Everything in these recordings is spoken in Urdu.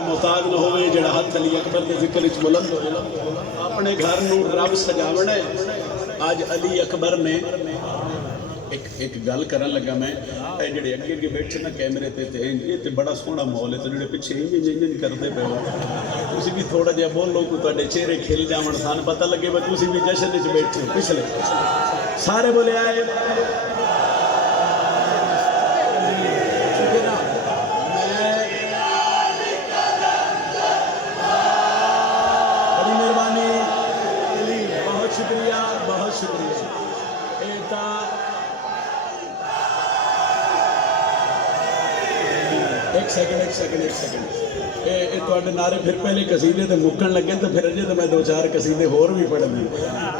محتاج نہ ہوئے جڑا ہاتھ علی اکبر کے ذکر وچ بلند ہوئے اپنے گھر نو رب سجاونا ہے. آج علی اکبر نے ایک گل کرن لگا میں اے جڑے اگے اگے بیٹھے نا کیمرے تے یہ تے بڑا سوہنا ماحول ہے تے جڑے پیچھے انج کرتے پے ہو تسی بھی تھوڑا جہا بولو کو تواڈے چہرے کھل جاون سان پتہ لگے بھئی تسی بھی جشن وچ بیٹھے ہو. پچھلے سارے بولے آئے ایک سیکنڈ تو نعرے پھر پہلے قصیدے تے مکن لگے تو پھر اجے تو میں دو چار قصیدے ہور بھی پڑھ لی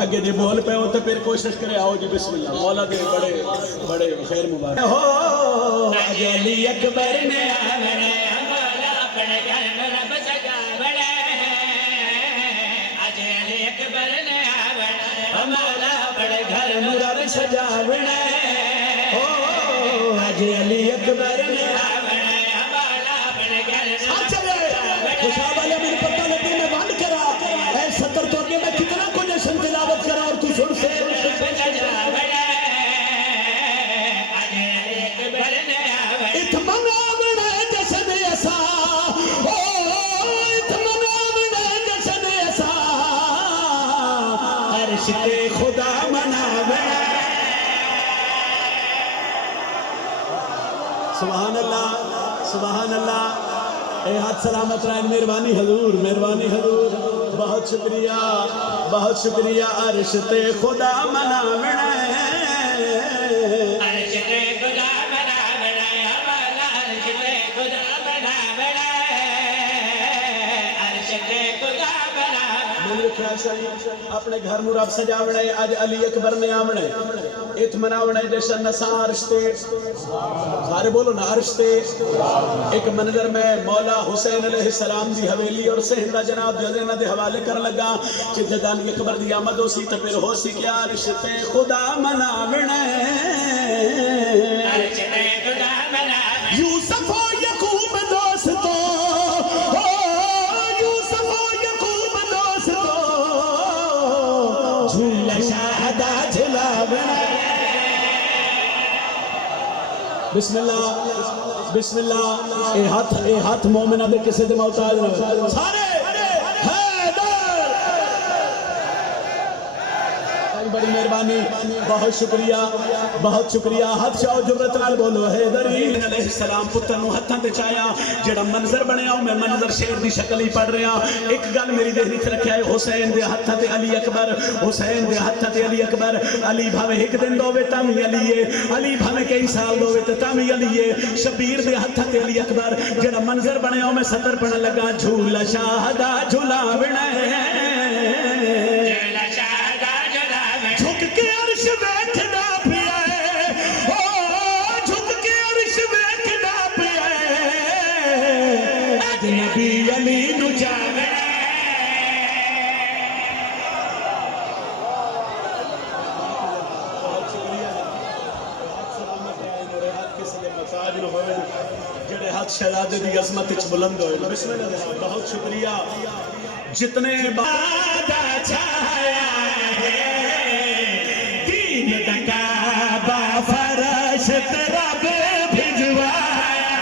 اگے جی بول پہ ہو تو پھر کوشش کرے آؤ جی بسم اللہ مولا دے بڑے بڑے خیر مبارک ہو علی اکبر نے آونا مولا اپنے گھر میں رب سجاونا اج علی اکبر نے آونا مولا اپنے گھر میں رب سجاونا اج علی اکبر نے ستر تو اگے میں کتنا کو جشن تلاوت کرا اور تو سن سے اتمن آمنا جشن ایسا اتمن آمنا جشن ایسا عرش کے خدا مناونا. سبحان اللہ سبحان اللہ. اے ہاتھ سلامت رہن. مہربانی حضور مہربانی حضور. بہت شکریہ عرش تے خدا مناونا عرش تے خدا مناونا ہمارا عرش تے خدا مناونا عرش تے خدا مناونا. میرے خیال سے اپنے گھر نو رب سجاونا ہے. اج علی اکبر نے آونا ہے ات مناونا ہے جشن نسا عرش تے سارے بولو نا عرش تے. ایک منظر میں مولا حسین علیہ السلام دی حویلی اور سہندہ جناب جزینہ دے حوالے کر لگا کہ جد علی اکبر دی آمد ہو سی تو پھر ہو سی کیا عرش تے خدا مناونا عرش تے خدا مناونا. یوسف و یعقوب دوستو یوسف و یعقوب دوستو جھولا شاہدہ جھلاونا. بسم اللہ بسم اللہ. اے ہاتھ مومنہ دے کسے دے محتاج نہ سارے بڑی مہربانی. بہت شکریہ. ہاتھ چاہو جرت نال بولو حیدری علیہ السلام پتر نو ہتھاں تے چایا جڑا منظر بنیا میں منظر شیر دی شکل ہی پڑھ رہا. ایک گل میری ذہن وچ رکھیا ہے حسین دے ہتھاں تے علی اکبر حسین دے ہتھاں تے علی اکبر. علی بھاویں ایک دن دووے تاں وی علی ہے علی بھاویں کئی سال دووے تے تاں وی علی ہے. شبیر دے ہتھاں تے علی اکبر جڑا منظر بنیا میں سطر پڑھن لگا جھولا شاہدہ جھلاونا جھک کے عرش بیٹھنا پیا جھک کے عرش بیٹھنا پیا نبی علی نو جاونا. جڑے ہاتھ شہزادے دی عظمت وچ بلند ہوئے. بسم اللہ. بہت شکریہ. جتنے بعد چھایا ہے دین دا کعبہ فرش تیرا بے بھجوایا.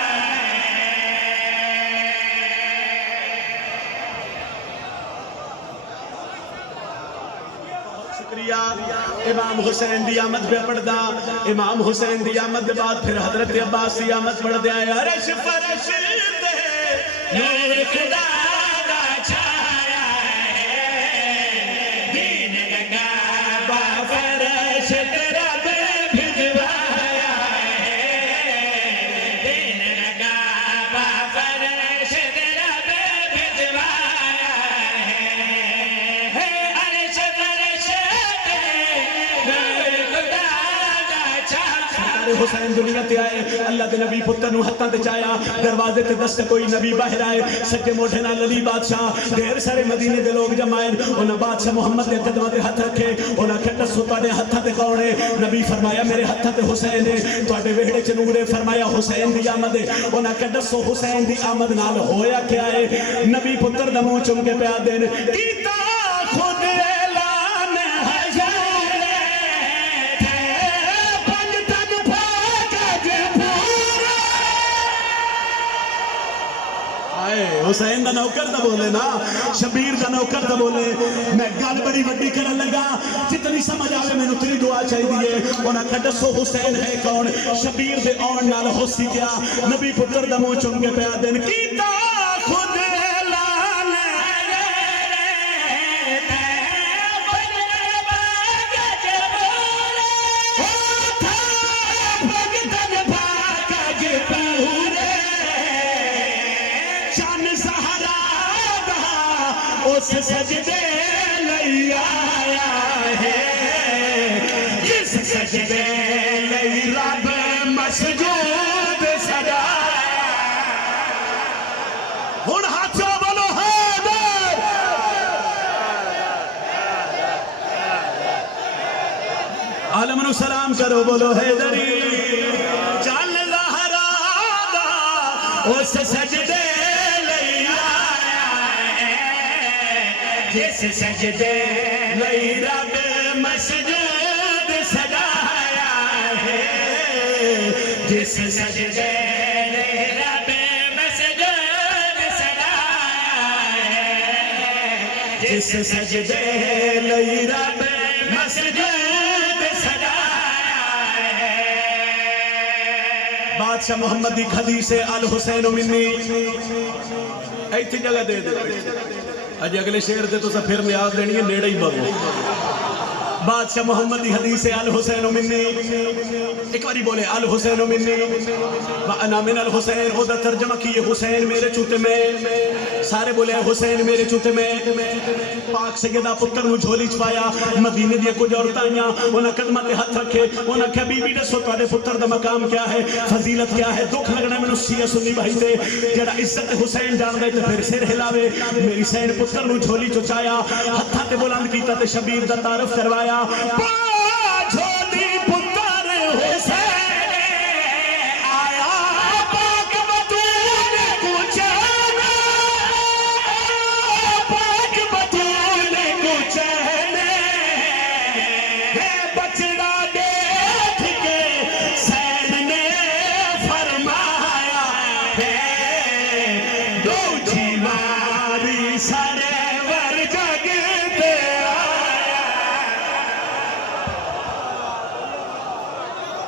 شکریہ. امام حسین دی آمد پہ پڑھدا امام حسین دی آمد دے بعد پھر حضرت عباس دی آمد پڑھ دے آئے عرش فرش تے نور خدا دا چھایا ہے دین دا کعبہ فرش تیرا بے بھجوایا ہے دین دا کعبہ فرش تیرا بے بھجوایا ہے عرش فرش تے نور خدا دا چھایا حسین دنیا تے آئے اللہ دے نبی پتر نو ہتھاں تے چایا دروازے تے دست کوئی نبی باہر آئے سجے موٹھے نال علی بادشاہ ڈھیر سارے مدینے دے لوگ جمع انہاں بادشاہ محمد دے قدماں تے ہتھ رکھے انہاں کہ دسو تواڈے ہتھاں تے کون ہے نبی فرمایا میرے ہتھاں تے حسین ہے تواڈے ویڑے چ نور ہے فرمایا حسین دی آمد ہے انہاں کہ دسو حسین دی آمد نال ہویا کیا ہے نبی پتر دا منہ چوم کے پیا دین کیتا خود اعلان حشر حسین دا نوکر دا بولے نا شبیر دا نوکر دا بولے میں گل بڑی وڈی کرن لگا جتنی سمجھ آوے میں اتنی دعا چاہیے انہاں کہ دسو حسین ہے کون شبیر دے آن نال ہوسی کیا نبی پتر دا منہ چوم کے پیا دین کیتا خود اعلان اس سجدے لئی آیا ہے جس سجدے لئی رب مسجود سجایا ہن ہاتھوں بولو حیدر عالم نو سلام کرو بولو حیدری چل زہرا دا اس سجدے جس سجدے لئی رب مسجود سجایا ہے جس سجدے لئی رب مسجود سجایا ہے جس سجدے لئی رب مسجود سجایا ہے بادشاہ محمد دی حدیث الحسین منی ایتھی جگہ دے دے اج اگلے شعر دے تو سا پھر نیاز لینی ہے نیڑے ہی بگو بادشاہ محمد دی حدیث الحسین منی ایک باری بولے الحسین منی وانا من الحسین او دا ترجمہ کیے حسین میرے چوتے میں سارے بولے حسین میرے چوتے میں پاک سیدہ پتر نو جھولی چپایا مدینے دیا کچھ عورتائیاں انہاں قدمہ تے ہاتھ رکھے انہاں کہ بی بی دسو تواڈے پتر دا مقام کیا ہے فضیلت کیا ہے دکھ لگنا مینوں شیعہ سنی بھائی تے جڑا عزت حسین جان دے تے پھر سر ہلاوے میری حسین پتر نو جھولی چچایا ہتھاں تے بلند کیتا تے شبیر دا تعارف کروایا جھولی پتر حسین آیا پاک بطول کچھنا پاک بطول کچھنا بچڑا دیکھ کے حسین نے فرمایا ہے دو جیواری سرور جگ دے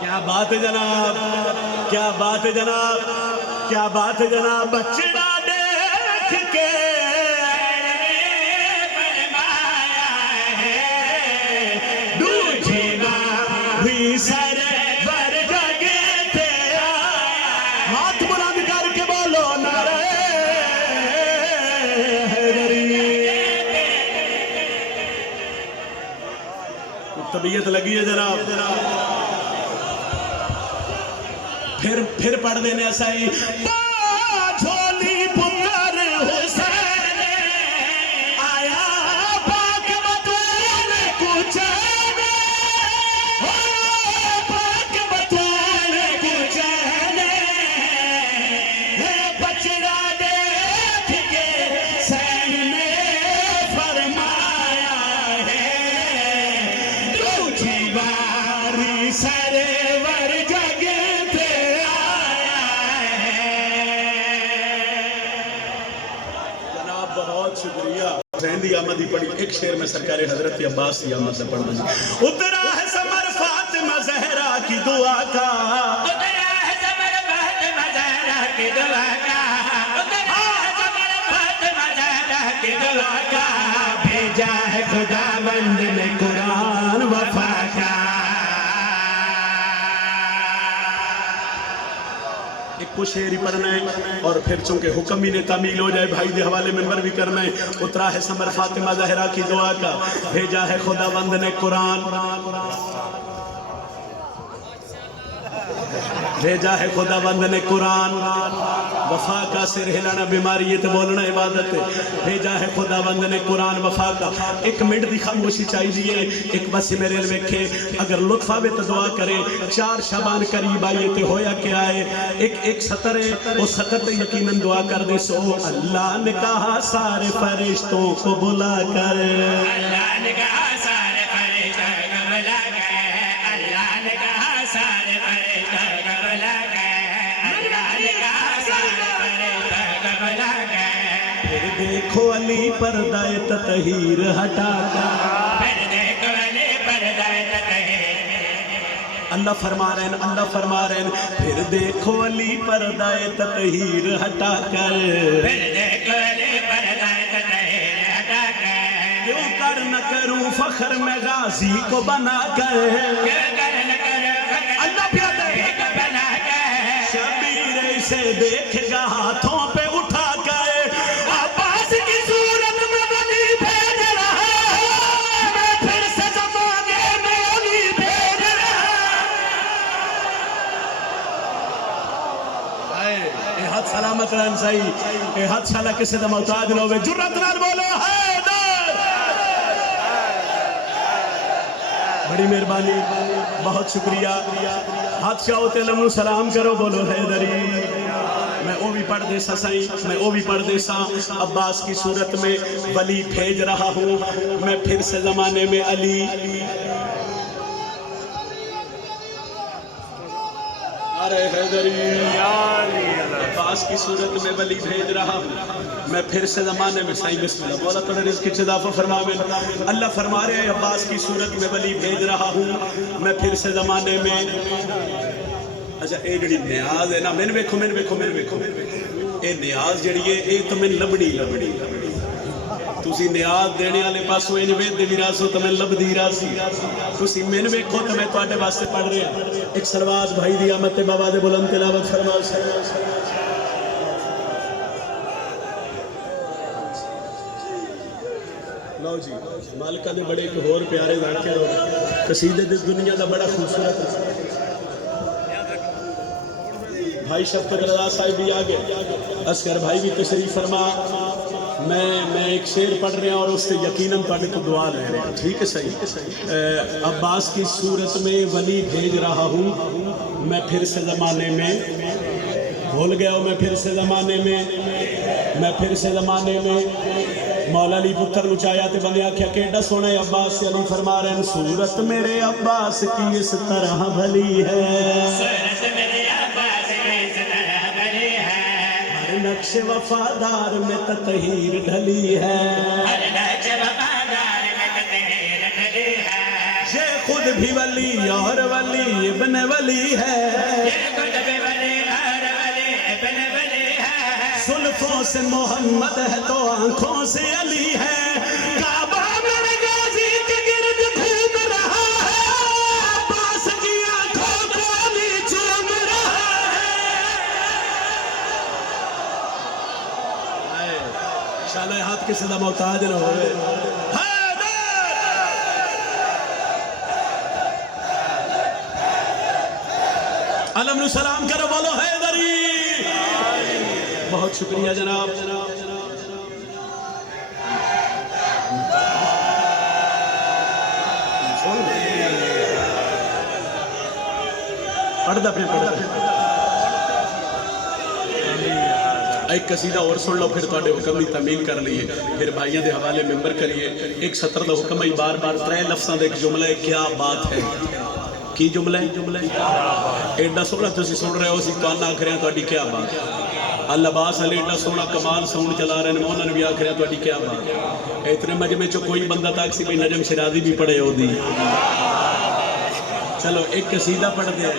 کیا بات ہے جناب کیا بات ہے جناب کیا بات ہے جناب بچڑا دیکھ کے فرمایا ہے دوجی باری سرور جگ تے آیا ہاتھ بلند کر کے بولو نعرہ حیدری طبیعت لگی ہے جناب پھر پڑھ دینے ایسا ہی جھولی پتر حسین آیا پاک بطول کچھنا پاک بطول کچھنا بچڑا دیکھ کے حسین نے فرمایا ہے دوجی باری سرور جگ شکریہ حسین دی آمد ہی پڑھی ایک شعر میں سرکار حضرت عباس کی آمد سے پڑھنا جی اترا ہے ثمر فاطمہ زہرا کی دعا کا اترا ہے ثمر فاطمہ زہرا کی دعا کا اترا ہے ثمر فاطمہ زہرا کی دعا کا بھیجا ہے خداوند نے قرآن وفا کا ایک کو شعری پڑھنا ہے اور پھر چونکہ حکم ہی نے تعمیل ہو جائے بھائی دے حوالے ممبر بھی کرنا ہے اترا ہے ثمر فاطمہ زہرا کی دعا کا بھیجا ہے خداوند نے قرآن بھیجا ہے خدا بند نے قرآن، وفا کا سر ہلانا بیماری ہے تو بولنا عبادت ہے، بھیجا ہے خدا بند نے قرآن وفا کا۔ ایک منٹ دی خاموشی چاہیے، ایک بس میرے ویکھے اگر لطف آوے تو دعا کرے، 4 شعبان قریب آئیے تے ہویا کیا ہے، ایک سطر ہے، وہ سطر تے یقیناً دعا کر دے سو اللہ نے کہا سارے فرشتوں کو بلا کر، اللہ نے کہا سارے فرشتوں کو بلا کر، اللہ نے کہا سارے فرشتوں کو بلا کر، اللہ نے کہا سارے فرشتوں کو بلا کر، پھر دیکھو علی پردہ تطہیر ہٹا کر، پھر دیکھو علی پردہ تطہیر، اللہ فرما رہے ہیں، اللہ فرما رہے ہیں، پھر دیکھو علی پردہ تطہیر ہٹا کر، پھر دیکھو علی پردہ تطہیر ہٹا کر، کیوں کر نہ کروں فخر میں غازی کو بنا کر، کیوں کر نہ کروں فخر اللہ پیادے کو بنا کر، شبیر اسے دیکھے گا ہاتھوں پہ اٹھا کر، عباس کی صورت میں ولی بھیج رہا ہے، میں پھر سے زمانے میں علی بھیج رہا ہے۔ اے ہاتھ سلامت رہن صحیح، اے ہاتھ شالا کسی دا محتاج نہ ہوئے، جرات نال بولو حیدر، بڑی مہربانی، بہت شکریہ، ہاتھ شاہو تیلم نو سلام کرو، بولو حیدری، میں او بھی پڑھ دے سا سائیں، میں او بھی پڑھ دے سا، عباس کی صورت میں ولی بھیج رہا ہوں، میں پھر سے زمانے میں علی، ارے حیدری، عباس کی صورت میں ولی بھیج رہا ہوں، میں پھر سے زمانے میں، سائیں بسم اللہ، مولا تعالیٰ رزق کی اضافہ فرمائے، اللہ فرما رہے ہیں عباس کی صورت میں ولی بھیج رہا ہوں، میں پھر سے زمانے میں، اچھا اے جڑی نیاز ہے نا، میں نے ویکھو اے نیاز جڑی ہے اے تو میں لبڑی تسی نیاز دینے والے پاسوں انج ویندے وی راسو تو میں لبدی راسی، تسی میں نے ویکھو تو میں تواڈے واسطے پڑھ رہا، ایک سلوات بھائی دی آمد تے بابا دے بلند تلاوت فرماؤ، لو جی مالکہ دے بڑے ایک اور پیارے ذاکر ہو، قصیدے دے دنیا دا بڑا خوبصورت، بھائی شفقت رضا صاحب بھی آگے، اسکر بھائی بھی تشریف فرما، میں ایک شعر پڑھ رہے ہیں اور اس سے یقیناً پڑھنے کو دعا لے رہے ہیں، ٹھیک ہے صحیح، عباس کی صورت میں ولی بھیج رہا ہوں، میں پھر سے زمانے میں، بھول گیا ہوں میں پھر سے زمانے میں، میں پھر سے زمانے میں، مولا علی پتر نچایا تے بندے آکھیا کیڑا سونا ہے عباس سے، علی فرما رہے ہیں صورت میرے عباس کی اس طرح بھلی ہے، صورت میرے عباس کی اس طرح بھلی ہے، ہر نقش وفادار میں تطہیر ڈھلی ہے، ہر نقش وفادار میں تطہیر ڈھلی ہے، یہ خود بھی ولی اور ولی ابن ولی ہے، یہ خود بھی ولی اور ولی ابن ولی ہے، زلفوں سے محمد ہے تو آنکھوں سے علی ہے، کعبہ میرے غازی کے گرد گھوم رہا ہے، عباس کی آنکھوں کو علی چوم رہا ہے، انشاءاللہ ہاتھ کسی دا محتاج نہ ہوئے، علم نو سلام کرو، بولو حیدری، بہت شکریہ جناب، پڑھ دا اپنے پڑھ دا، ایک قصیدہ اور سن لو پھر تواڈے حکم دی تعمیل کر لیے، پھر بھائیاں دے حوالے ممبر کریے، ایک سطر دا حکم ہے بار بار 3 لفظاں دا ایک جملہ ہے، کیا بات ہے، کی جملہ ہے، ایڈا سونا تسی سن رہے ہو سی تو آنا آکھ رہے ہیں تواڈی کیا بات ہے، اللہ باس علی ایڈا سونا کمال ساؤنڈ چلا رہے ہیں، انہوں نے بھی آکھ رہے ہیں تواڈی کیا بات ہے، اتنے مجمع چو کوئی بندہ تاک سی بھی نجم شرازی بھی پڑھے ہو دی، چلو ایک قصیدہ پڑھ دے،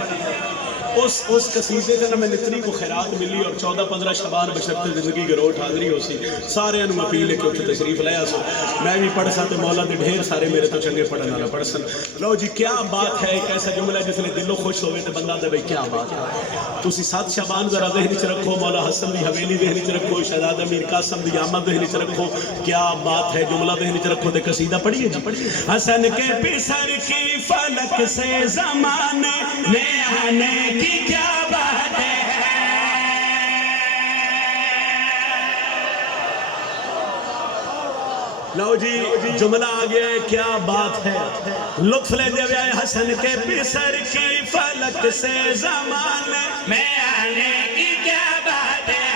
اس قصیدے سے میں اتنی کو خیرات ملی اور 14-15 شبان بشرط زندگی گروٹ حاضری ہو سی، سارے انہوں اپیل ہے کہ اتنے تشریف لیا سو، میں بھی پڑھ سا تے مولا دے ڈھیر سارے میرے تو چنگے پڑھنا نہ پڑھ سن، لو جی کیا بات ہے، ایک ایسا جملہ جس نے دلوں خوش ہوئے تے بندہ دے بھئی کیا بات ہے، تسی 7 شبان ذرا ذہنی چ رکھو، مولا حسن دی حویلی ذہنی چ رکھو، شہزادہ امیر قاسم دی آمد ذہنی چ رکھو، کیا بات ہے، جملہ ذہنی چ رکھو تے قصیدہ پڑھیے جی، حسن کے پسر کی فلک سے زمانے نے آنے کی کیا بات ہے. لو جی جملہ آ گیا ہے کیا بات ہے. لطف لے دے ہوئے حسن کے پسر کی فلک سے زمانے میں آنے کی کیا بات ہے.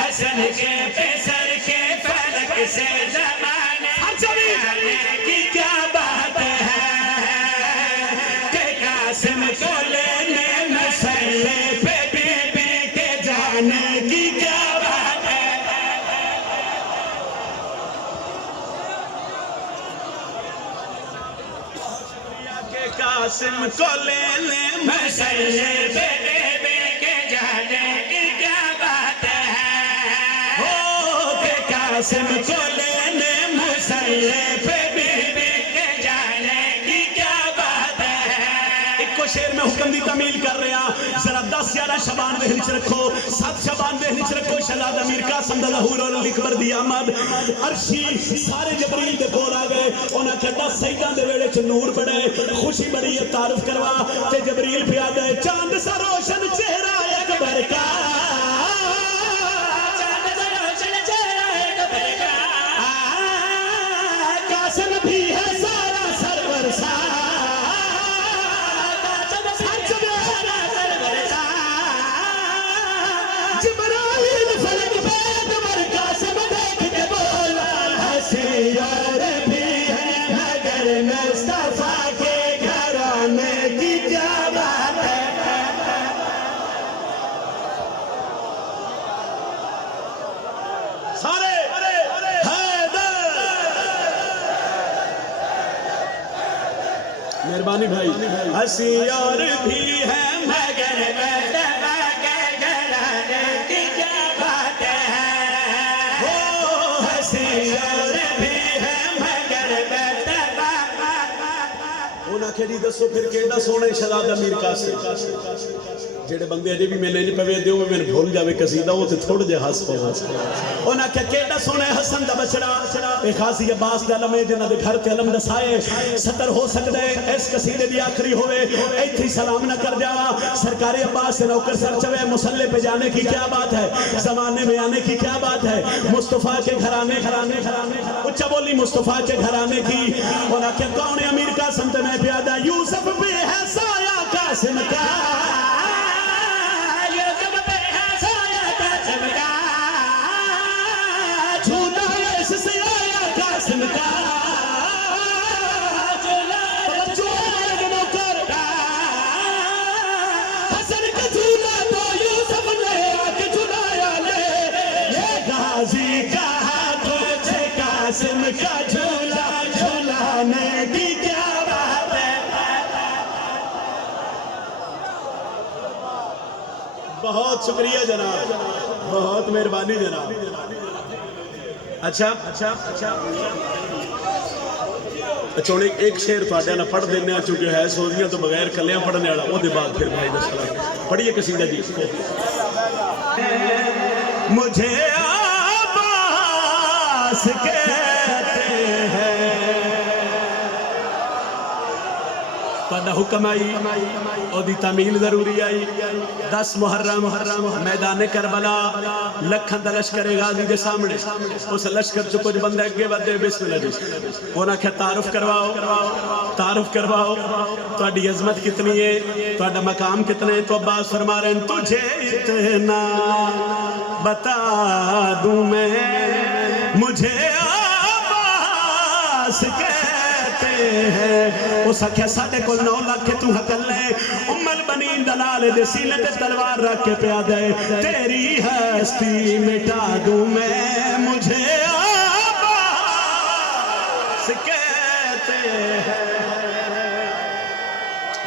حسن کے پیسر کے فلک سے زمانے میں آنے کی کیا بات ہے. کہ قاسم کو لینے مسئلے پہ بی بی کے جانے کی کیا بات ہے. کہ قاسم کو لینے مسئلے پہ بی بی کے جانے کی کیا بات ہے. کہ قاسم کو لینے مسئلے پہ بی بی کے جانے کی کیا بات ہے. ایک کو شیر میں حکم دی تعمیل کر رہے ہیں ذرا 10-11 شبان ذہن چ رکھو 7 شبان ذہن چ رکھو شہزادہ امیر قاسم دا ظہور اور اکبر دی آمد عرشی سارے جبریل دے کول آ گئے انہاں کہ 10 سیداں دے ویڑے چ نور بڑے خوشی بڑی ہے تعارف کروا تے جبریل پہ آدھے چاند سا روشن چہرہ اکبر کا قاسم بھی ہے سارا سرور سا جبرائیل فلک پہ عمر قاسم دیکھ کے بولا ہنسی اور بھی ہے مگر مصطفیٰ کے گھرانے کی کیا بات ہے. سارے مہربانی بھائی ہنسی اور بھی ہے مگر مصطفیٰ کے گھرانے کی کیا بات ہے. ہنسی اور بھی ہے مگر مصطفیٰ. انہاں کہ جی دسو پھر کیڑا سونے شہزادہ امیر قاسم جڑے بندے اجے بھی میلے نہیں پوے دیو میں بھول جاوے قصیدہ وہ تے تھوڑے جے ہس پاو. انہاں کہ کیڑا سونے حسن دا بچڑا اے خاصی عباس دا علم ہے جنہاں دے گھر تے علم دسائے 70 ہو سکدا ہے اس قصیدے دی آخری ہوئے ایتھے سلام نہ کر جاوا سرکار عباس سے نوکر سر چوے مسلے پہ جانے کی کیا بات ہے. زمانے میں آنے کی کیا بات ہے. مصطفیٰ کے گھرانے اچھا بولی مصطفیٰ کے گھرانے کی. انہاں کہ کون امیر قاسم تے میں پیادہ یوسف پہ ہے سایہ قاسم کا قاسم کا حسن کا جھولا تو یوسف نے آ کے جھلایا لے یہ غازی کا ہاتھوں سے قاسم کا جھولا جھلانے کی کیا بات ہے. بہت شکریہ جناب بہت مہربانی جناب. اچھا چون ایک شعر تھوڑے نہ پڑھ دینے ہیں چونکہ ہے سوزیاں تو بغیر کلیاں پڑھنے والا وہ دے بعد پھر بھائی دسلام پڑھیے قصیدہ جی. مجھے عباس کہتے ہیں تہاڈا حکم آئی او دی تعمیل ضروری آئی 10 محرم میدان کربلا لکھن دا لشکر غازی دے سامنے اس لشکر چ کچھ بندے اگے ودے بسم اللہ جی انہاں کہ تعارف کرواؤ تہاڈی عظمت کتنی ہے تہاڈا مقام کتنا ہے. تو عباس فرما رہے ہیں تجھے اتنا بتا دوں میں مجھے عباس کہتے ہیں. اس آکھیا ساڈے کول 9 لاکھ تو حقل لے ام البنین دلال دے سینے تے تلوار رکھ کے پیا دے تیری ہستی مٹا دوں میں مجھے عباس کہتے ہیں.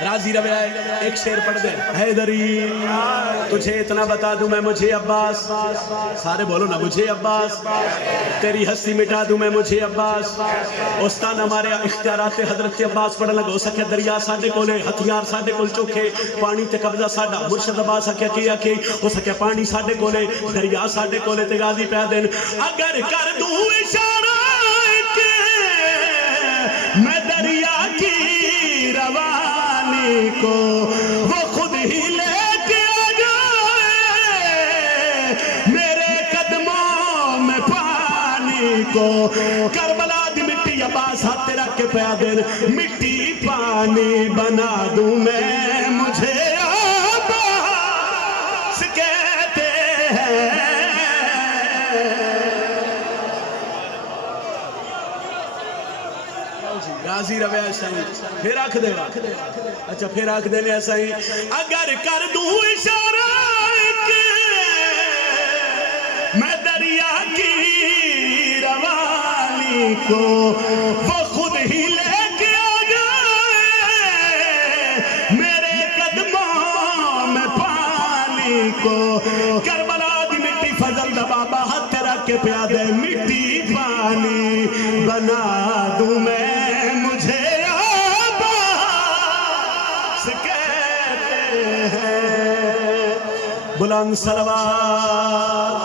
راضی روے آئے ایک شعر پڑھ دیں حیدری تجھے اتنا بتا دوں میں مجھے عباس سارے بولو نا مجھے عباس تیری ہستی مٹا دوں میں مجھے عباس. استان ہمارے اختیارات حضرت عباس پڑھنے لگا ہو سکے دریا ساڈے کولے ہتھیار ساڈے کول چوکھے پانی تے قبضہ ساڈا مرشد عباس کیا کہ ہو سکے پانی ساڈے کولے دریا ساڈے کولے تے غازی پہ دین اگر کر دوں اشارہ کہ میں دریا کی روانی کو ہی لے کے آ جائے میرے قدموں میں پانی کو کربلا دی مٹی عباس ہاتھ رکھ کے پیا دین مٹی پانی بنا دوں میں مجھے عباس کہتے ہیں راضی روے ایسا ہی پھر آکھ دے اچھا پھر آکھ دے ایسا ہی اگر کر دوں اشارہ کہ میں دریا کی روانی کو وہ خود ہی لے کے آ جائے میرے قدموں میں پانی کو کربلا دی مٹی فضل دا بابا ہاتھ رکھ کے پیا دے مٹی پانی بنا دوں میں مجھے عباس کہتے ہیں بلند صلوات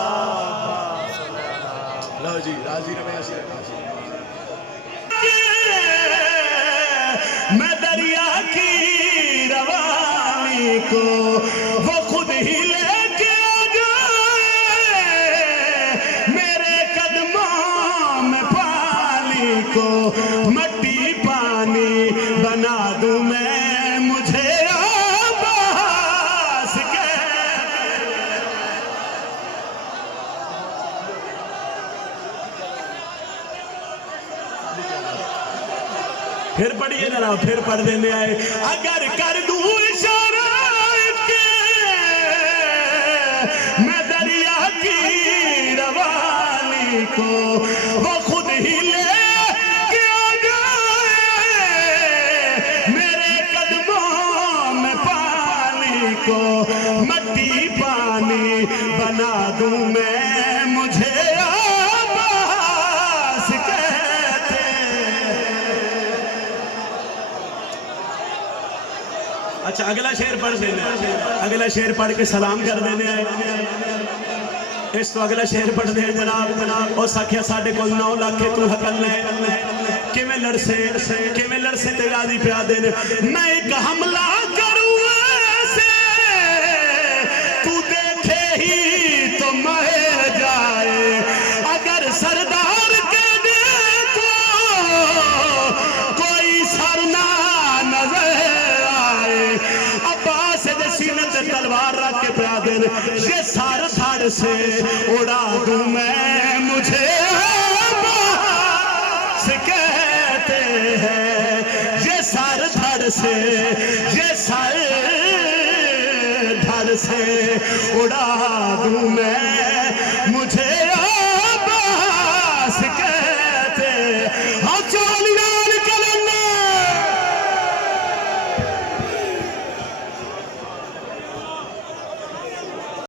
لو جی راضی روے سے میں دریا کی روانی کو وہ خود ہی لے کے آ جائے میرے قدموں میں پانی کو مٹی پانی بنا دوں میں مجھے عباس پھر پڑھیے ذرا پھر پڑھ دینے آئے اگر کر دوں اشارہ کہ میں دریا کی روانی کو وہ خود ہی لے کے آ جائے میرے قدموں میں پانی کو مٹی پانی بنا دوں میں مجھے عباس کہتے اچھا اگلا شعر پڑھ دینا اگلا شعر پڑھ کے سلام کر دینے آئے اس تو اگلا شعر پڑھ دے جناب او ساکھیا ساڑھے کو 9 لاکھ تو حقل ہے کہ میں لڑسے تے غازی پہ آدھے میں ایک حملہ کروں ایسے تو دیکھے ہی تو مہر جائے اگر سردار کے دے تو کوئی سرنا نظر عباس دے سینے تے تلوار رکھ کے پیا دین یہ سار دھڑ سے اڑا دوں میں مجھے عباس کہتے ہیں یہ سار دھڑ سے اڑا دوں میں